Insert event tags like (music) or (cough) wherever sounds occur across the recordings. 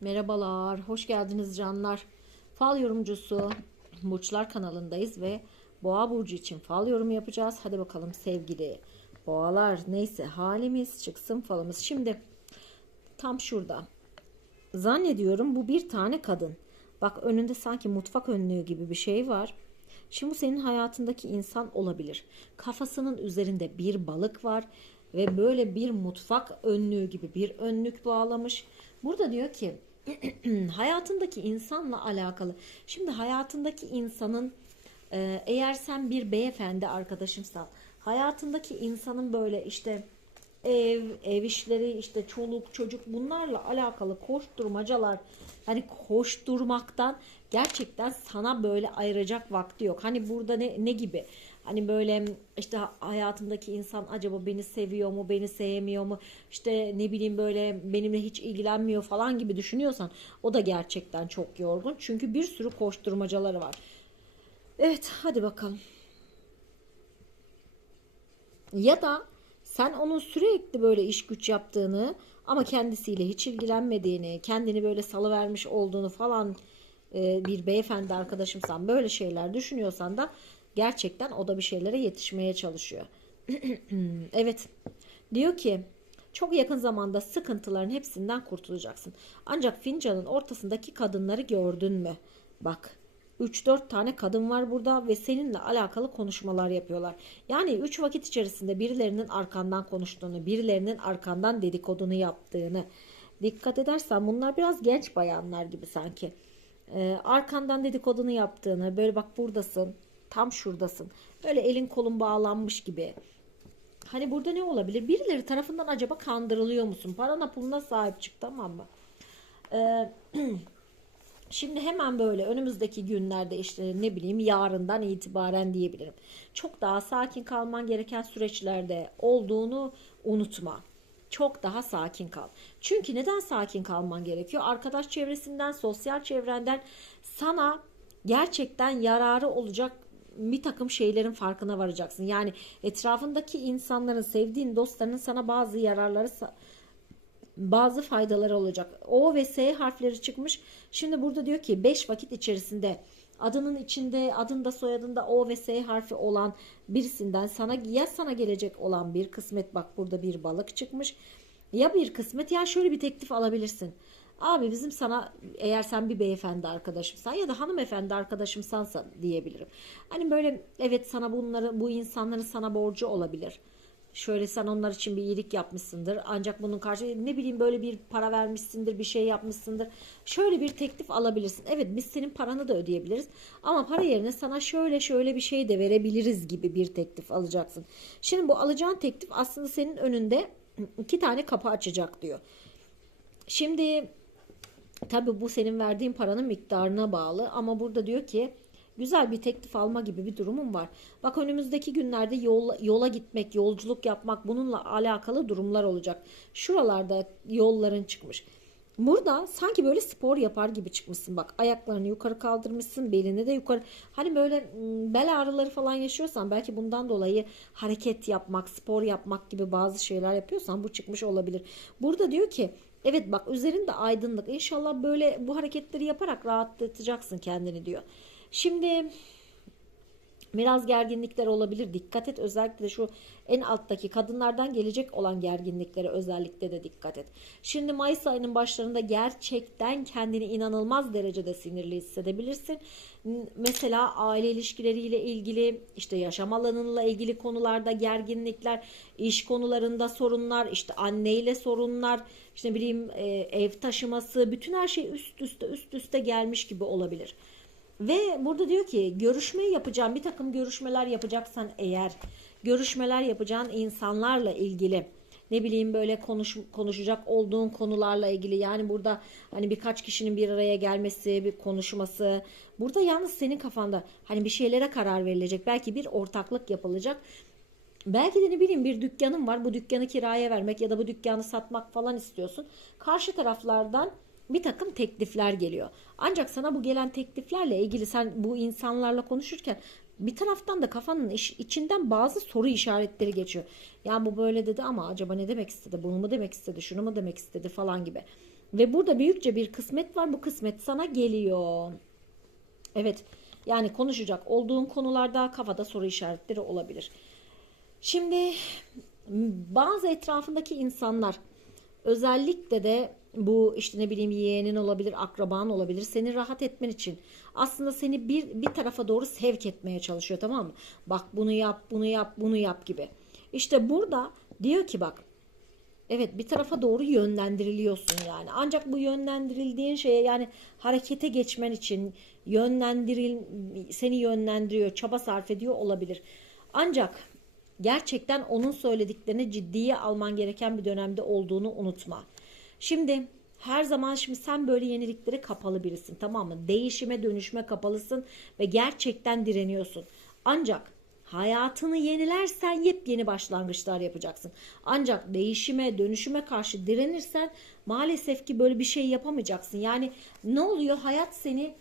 Merhabalar, hoş geldiniz canlar. Fal yorumcusu Burçlar kanalındayız ve Boğa burcu için fal yorumu yapacağız. Hadi bakalım sevgili boğalar neyse halimiz çıksın falımız. Şimdi tam şurada. Zannediyorum bu bir tane kadın. Bak önünde sanki mutfak önlüğü gibi bir şey var. Şimdi bu senin hayatındaki insan olabilir. Kafasının üzerinde bir balık var ve böyle bir mutfak önlüğü gibi bir önlük bağlamış. Burada diyor ki (clears throat) hayatındaki insanla alakalı. Şimdi hayatındaki insanın e, eğer sen bir beyefendi arkadaşımsan hayatındaki insanın böyle işte ev, ev işleri, işte çoluk, çocuk bunlarla alakalı koşturmacalar hani koşturmaktan gerçekten sana böyle ayıracak vakti yok. Hani burada ne, ne gibi? Hani böyle işte hayatımdaki insan acaba beni seviyor mu, beni sevmiyor mu? İşte ne bileyim böyle benimle hiç ilgilenmiyor falan gibi düşünüyorsan o da gerçekten çok yorgun. Çünkü bir sürü koşturmacaları var. Evet, hadi bakalım. Ya da sen onun sürekli böyle iş güç yaptığını ama kendisiyle hiç ilgilenmediğini, kendini böyle salıvermiş olduğunu falan e, bir beyefendi arkadaşımsan böyle şeyler düşünüyorsan da gerçekten o da bir şeylere yetişmeye çalışıyor. (clears throat) evet. Diyor ki çok yakın zamanda sıkıntıların hepsinden kurtulacaksın. Ancak fincanın ortasındaki kadınları gördün mü? Bak 3-4 tane kadın var burada ve seninle alakalı konuşmalar yapıyorlar. Yani 3 vakit içerisinde birilerinin arkandan konuştuğunu, birilerinin arkandan dedikodunu yaptığını dikkat edersen bunlar biraz genç bayanlar gibi sanki. Ee, arkandan dedikodunu yaptığını, böyle bak buradasın, tam şuradasın. Böyle elin kolun bağlanmış gibi. Hani burada ne olabilir? Birileri tarafından acaba kandırılıyor musun? Parana puluna sahip çık tamam mı? Ee, (clears throat) Şimdi hemen böyle önümüzdeki günlerde işte ne bileyim yarından itibaren diyebilirim. Çok daha sakin kalman gereken süreçlerde olduğunu unutma. Çok daha sakin kal. Çünkü neden sakin kalman gerekiyor? Arkadaş çevresinden, sosyal çevrenden sana gerçekten yararı olacak bir takım şeylerin farkına varacaksın. Yani etrafındaki insanların, sevdiğin dostlarının sana bazı yararları bazı faydaları olacak. O ve S harfleri çıkmış. Şimdi burada diyor ki 5 vakit içerisinde adının içinde adında soyadında O ve S harfi olan birisinden sana ya sana gelecek olan bir kısmet bak burada bir balık çıkmış. Ya bir kısmet ya şöyle bir teklif alabilirsin. Abi bizim sana eğer sen bir beyefendi arkadaşımsan ya da hanımefendi arkadaşımsansa diyebilirim. Hani böyle evet sana bunları bu insanların sana borcu olabilir şöyle sen onlar için bir iyilik yapmışsındır. Ancak bunun karşı ne bileyim böyle bir para vermişsindir, bir şey yapmışsındır. Şöyle bir teklif alabilirsin. Evet biz senin paranı da ödeyebiliriz. Ama para yerine sana şöyle şöyle bir şey de verebiliriz gibi bir teklif alacaksın. Şimdi bu alacağın teklif aslında senin önünde iki tane kapı açacak diyor. Şimdi tabii bu senin verdiğin paranın miktarına bağlı ama burada diyor ki güzel bir teklif alma gibi bir durumum var. Bak önümüzdeki günlerde yol, yola gitmek, yolculuk yapmak bununla alakalı durumlar olacak. Şuralarda yolların çıkmış. Burada sanki böyle spor yapar gibi çıkmışsın bak ayaklarını yukarı kaldırmışsın belini de yukarı hani böyle bel ağrıları falan yaşıyorsan belki bundan dolayı hareket yapmak spor yapmak gibi bazı şeyler yapıyorsan bu çıkmış olabilir. Burada diyor ki evet bak üzerinde aydınlık inşallah böyle bu hareketleri yaparak rahatlatacaksın kendini diyor. Şimdi biraz gerginlikler olabilir. Dikkat et özellikle de şu en alttaki kadınlardan gelecek olan gerginliklere özellikle de dikkat et. Şimdi Mayıs ayının başlarında gerçekten kendini inanılmaz derecede sinirli hissedebilirsin. Mesela aile ilişkileriyle ilgili işte yaşam alanınla ilgili konularda gerginlikler, iş konularında sorunlar, işte anneyle sorunlar, işte bileyim e, ev taşıması, bütün her şey üst üste üst üste gelmiş gibi olabilir. Ve burada diyor ki görüşme yapacağım bir takım görüşmeler yapacaksan eğer görüşmeler yapacağın insanlarla ilgili ne bileyim böyle konuş, konuşacak olduğun konularla ilgili yani burada hani birkaç kişinin bir araya gelmesi bir konuşması burada yalnız senin kafanda hani bir şeylere karar verilecek belki bir ortaklık yapılacak Belki de ne bileyim bir dükkanın var bu dükkanı kiraya vermek ya da bu dükkanı satmak falan istiyorsun. Karşı taraflardan bir takım teklifler geliyor. Ancak sana bu gelen tekliflerle ilgili sen bu insanlarla konuşurken bir taraftan da kafanın iç, içinden bazı soru işaretleri geçiyor. Ya bu böyle dedi ama acaba ne demek istedi? Bunu mu demek istedi? Şunu mu demek istedi falan gibi. Ve burada büyükçe bir kısmet var. Bu kısmet sana geliyor. Evet. Yani konuşacak olduğun konularda kafada soru işaretleri olabilir. Şimdi bazı etrafındaki insanlar özellikle de bu işte ne bileyim yeğenin olabilir, akraban olabilir. Seni rahat etmen için aslında seni bir bir tarafa doğru sevk etmeye çalışıyor tamam mı? Bak bunu yap, bunu yap, bunu yap gibi. İşte burada diyor ki bak Evet bir tarafa doğru yönlendiriliyorsun yani. Ancak bu yönlendirildiğin şeye yani harekete geçmen için yönlendiril seni yönlendiriyor, çaba sarf ediyor olabilir. Ancak gerçekten onun söylediklerini ciddiye alman gereken bir dönemde olduğunu unutma. Şimdi her zaman şimdi sen böyle yeniliklere kapalı birisin tamam mı? Değişime dönüşme kapalısın ve gerçekten direniyorsun. Ancak hayatını yenilersen yepyeni başlangıçlar yapacaksın. Ancak değişime, dönüşüme karşı direnirsen maalesef ki böyle bir şey yapamayacaksın. Yani ne oluyor? Hayat seni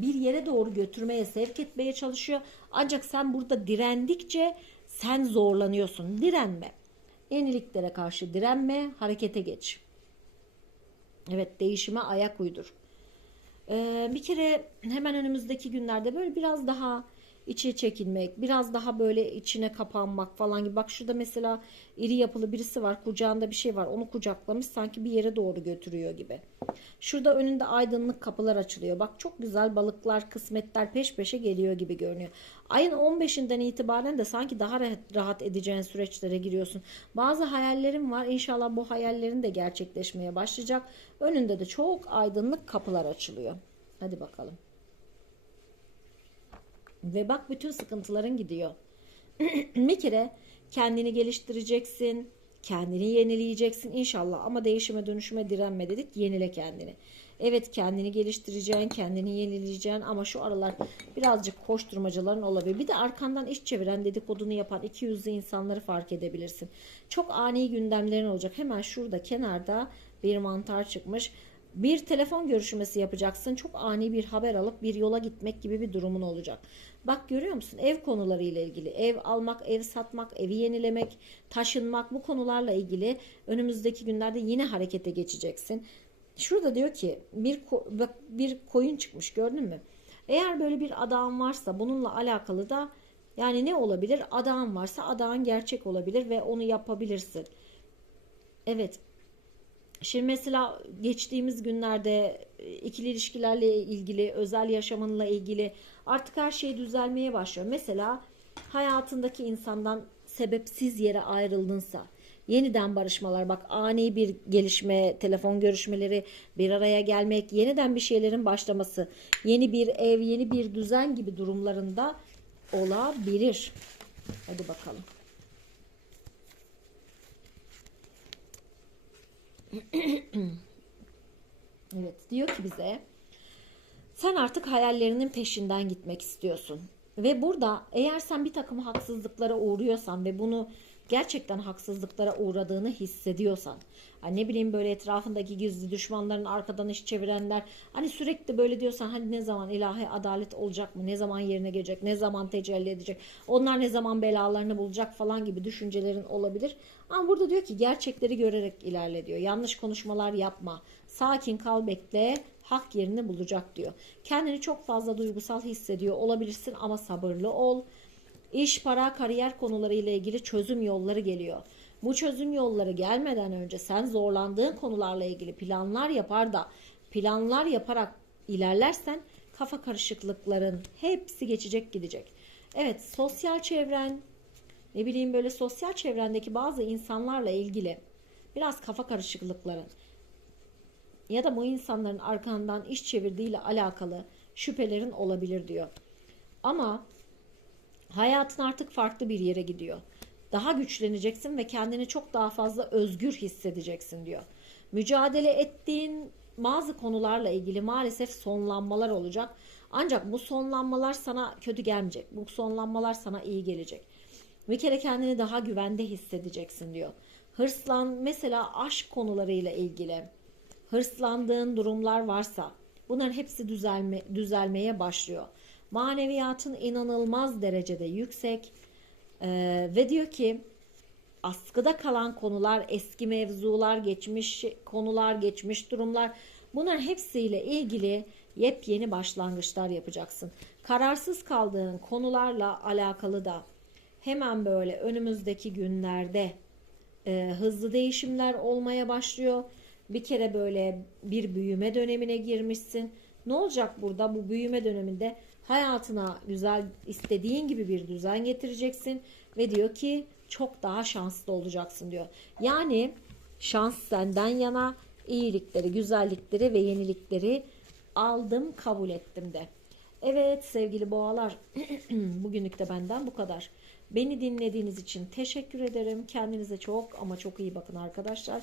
bir yere doğru götürmeye, sevk etmeye çalışıyor. Ancak sen burada direndikçe sen zorlanıyorsun. Direnme. Yeniliklere karşı direnme, harekete geç. Evet, değişime ayak uydur. Ee, bir kere hemen önümüzdeki günlerde böyle biraz daha içe çekilmek, biraz daha böyle içine kapanmak falan gibi. Bak şurada mesela iri yapılı birisi var, kucağında bir şey var. Onu kucaklamış sanki bir yere doğru götürüyor gibi. Şurada önünde aydınlık kapılar açılıyor. Bak çok güzel balıklar, kısmetler peş peşe geliyor gibi görünüyor. Ayın 15'inden itibaren de sanki daha rahat, rahat edeceğin süreçlere giriyorsun. Bazı hayallerim var. İnşallah bu hayallerin de gerçekleşmeye başlayacak. Önünde de çok aydınlık kapılar açılıyor. Hadi bakalım. Ve bak bütün sıkıntıların gidiyor. (clears throat) bir kere kendini geliştireceksin. Kendini yenileyeceksin inşallah ama değişime dönüşüme direnme dedik yenile kendini. Evet kendini geliştireceksin, kendini yenileyeceksin ama şu aralar birazcık koşturmacaların olabilir. Bir de arkandan iş çeviren dedikodunu yapan iki yüzlü insanları fark edebilirsin. Çok ani gündemlerin olacak. Hemen şurada kenarda bir mantar çıkmış bir telefon görüşmesi yapacaksın. Çok ani bir haber alıp bir yola gitmek gibi bir durumun olacak. Bak görüyor musun? Ev konuları ile ilgili. Ev almak, ev satmak, evi yenilemek, taşınmak bu konularla ilgili önümüzdeki günlerde yine harekete geçeceksin. Şurada diyor ki bir bir koyun çıkmış gördün mü? Eğer böyle bir adam varsa bununla alakalı da yani ne olabilir? Adam varsa adağın gerçek olabilir ve onu yapabilirsin. Evet Şimdi mesela geçtiğimiz günlerde e, ikili ilişkilerle ilgili, özel yaşamınla ilgili artık her şey düzelmeye başlıyor. Mesela hayatındaki insandan sebepsiz yere ayrıldınsa, yeniden barışmalar bak ani bir gelişme, telefon görüşmeleri, bir araya gelmek, yeniden bir şeylerin başlaması, yeni bir ev, yeni bir düzen gibi durumlarında olabilir. Hadi bakalım. Evet diyor ki bize sen artık hayallerinin peşinden gitmek istiyorsun. Ve burada eğer sen bir takım haksızlıklara uğruyorsan ve bunu gerçekten haksızlıklara uğradığını hissediyorsan hani ne bileyim böyle etrafındaki gizli düşmanların arkadan iş çevirenler hani sürekli böyle diyorsan hani ne zaman ilahi adalet olacak mı? Ne zaman yerine gelecek? Ne zaman tecelli edecek? Onlar ne zaman belalarını bulacak? falan gibi düşüncelerin olabilir. Ama burada diyor ki gerçekleri görerek ilerle diyor. Yanlış konuşmalar yapma. Sakin kal bekle hak yerini bulacak diyor kendini çok fazla duygusal hissediyor olabilirsin ama sabırlı ol İş, para, kariyer konuları ile ilgili çözüm yolları geliyor. Bu çözüm yolları gelmeden önce sen zorlandığın konularla ilgili planlar yapar da planlar yaparak ilerlersen kafa karışıklıkların hepsi geçecek gidecek. Evet sosyal çevren ne bileyim böyle sosyal çevrendeki bazı insanlarla ilgili biraz kafa karışıklıkların ya da bu insanların arkandan iş çevirdiğiyle alakalı şüphelerin olabilir diyor. Ama Hayatın artık farklı bir yere gidiyor. Daha güçleneceksin ve kendini çok daha fazla özgür hissedeceksin diyor. Mücadele ettiğin bazı konularla ilgili maalesef sonlanmalar olacak. Ancak bu sonlanmalar sana kötü gelmeyecek. Bu sonlanmalar sana iyi gelecek. Bir kere kendini daha güvende hissedeceksin diyor. Hırslan mesela aşk konularıyla ilgili hırslandığın durumlar varsa bunların hepsi düzelme, düzelmeye başlıyor maneviyatın inanılmaz derecede yüksek ee, ve diyor ki askıda kalan konular, eski mevzular, geçmiş konular, geçmiş durumlar bunların hepsiyle ilgili yepyeni başlangıçlar yapacaksın. Kararsız kaldığın konularla alakalı da hemen böyle önümüzdeki günlerde e, hızlı değişimler olmaya başlıyor. Bir kere böyle bir büyüme dönemine girmişsin. Ne olacak burada? Bu büyüme döneminde hayatına güzel istediğin gibi bir düzen getireceksin ve diyor ki çok daha şanslı olacaksın diyor. Yani şans senden yana iyilikleri, güzellikleri ve yenilikleri aldım, kabul ettim de. Evet sevgili boğalar, (clears throat) bugünlük de benden bu kadar. Beni dinlediğiniz için teşekkür ederim. Kendinize çok ama çok iyi bakın arkadaşlar.